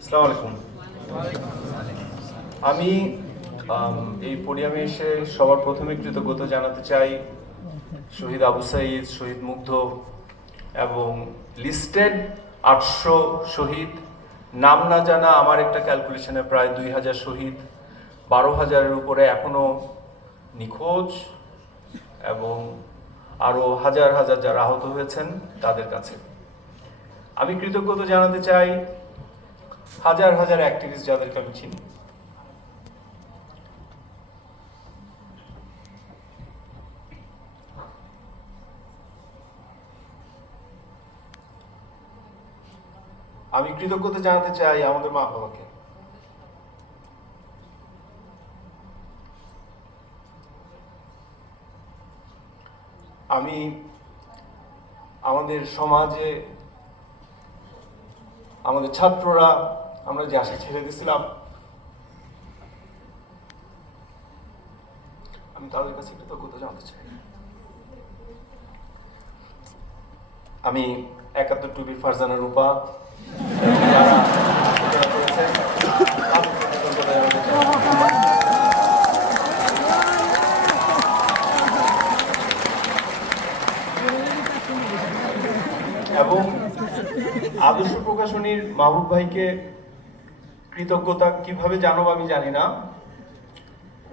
আসসালামু আলাইকুম। আমি এই পোডিয়ামে এসে সবার প্রথমে কৃতজ্ঞতা জানাতে চাই শহীদ আবু সাইদ, শহীদ মুগ্ধ এবং লিস্টেড আটশো শহীদ। নাম না জানা আমার একটা ক্যালকুলেশনে প্রায় দুই হাজার শহীদ, বারো হাজারের উপরে এখনও নিখোঁজ এবং আরও হাজার হাজার যারা আহত হয়েছেন তাদের কাছে। আমি কৃতজ্ঞতা জানাতে চাই হাজার হাজার অ্যাক্টিভিস্ট যাদেরকে আমি চিনি। আমি কৃতজ্ঞতা জানাতে চাই আমাদের মা বাবাকে। আমি আমাদের সমাজে আমাদের ছাত্ররা আমরা যে আশা ছেড়ে দিয়েছিলাম, আমি তাদের কাছে কৃতজ্ঞতা জানতে চাই আমি একাত্তর টুবির ফারজানা রূপা। এবং আদর্শ প্রকাশনীর মাহবুব ভাইকে কৃতজ্ঞতা কীভাবে জানব আমি জানি না।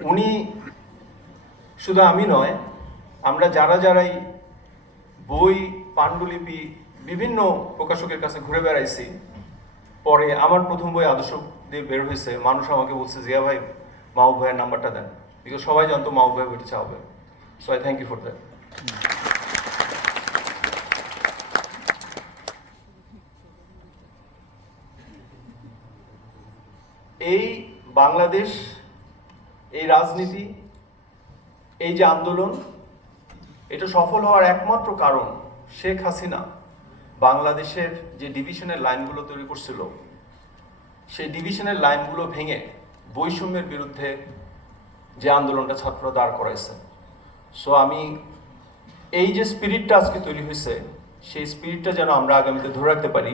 উনি শুধু আমি নয়, আমরা যারা যারাই বই, পাণ্ডুলিপি, বিভিন্ন প্রকাশকের কাছে ঘুরে বেড়াইছি, পরে আমার প্রথম বই আদর্শ দিয়ে বের হয়েছে, মানুষ আমাকে বলছে, জিয়া ভাই, মাহবুব ভাইয়ের নাম্বারটা দেন। বিকজ সবাই জানতো মাহবুব ভাই বইটা চাওবে so I thank you for that এই বাংলাদেশ, এই রাজনীতি, এই যে আন্দোলন, এটা সফল হওয়ার একমাত্র কারণ শেখ হাসিনা বাংলাদেশের যে ডিভিশনের লাইনগুলো তৈরি করছিল, সেই ডিভিশনের লাইনগুলো ভেঙে বৈষম্যের বিরুদ্ধে যে আন্দোলনটা ছাত্ররা দাঁড় করাইছে। সো আমি এই যে স্পিরিটটা আজকে তৈরি হয়েছে সেই স্পিরিটটা যেন আমরা আগামীতে ধরে রাখতে পারি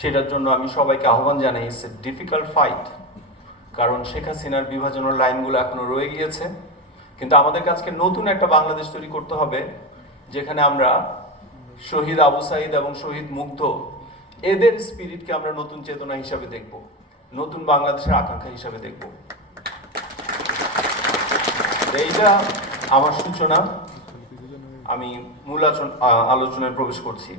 সেটার জন্য আমি সবাইকে আহ্বান জানাই ইটস এ ডিফিকাল্ট ফাইট কারণ শেখ হাসিনার বিভাজনের লাইনগুলো এখনও রয়ে গিয়েছে। কিন্তু আমাদের কাছকে নতুন একটা বাংলাদেশ তৈরি করতে হবে, যেখানে আমরা শহীদ আবু সাইদ এবং শহীদ মুগ্ধ, এদের স্পিরিটকে আমরা নতুন চেতনা হিসাবে দেখব, নতুন বাংলাদেশের আকাঙ্ক্ষা হিসাবে দেখব। এইটা আমার সূচনা। আমি মূল আলোচনায় প্রবেশ করছি।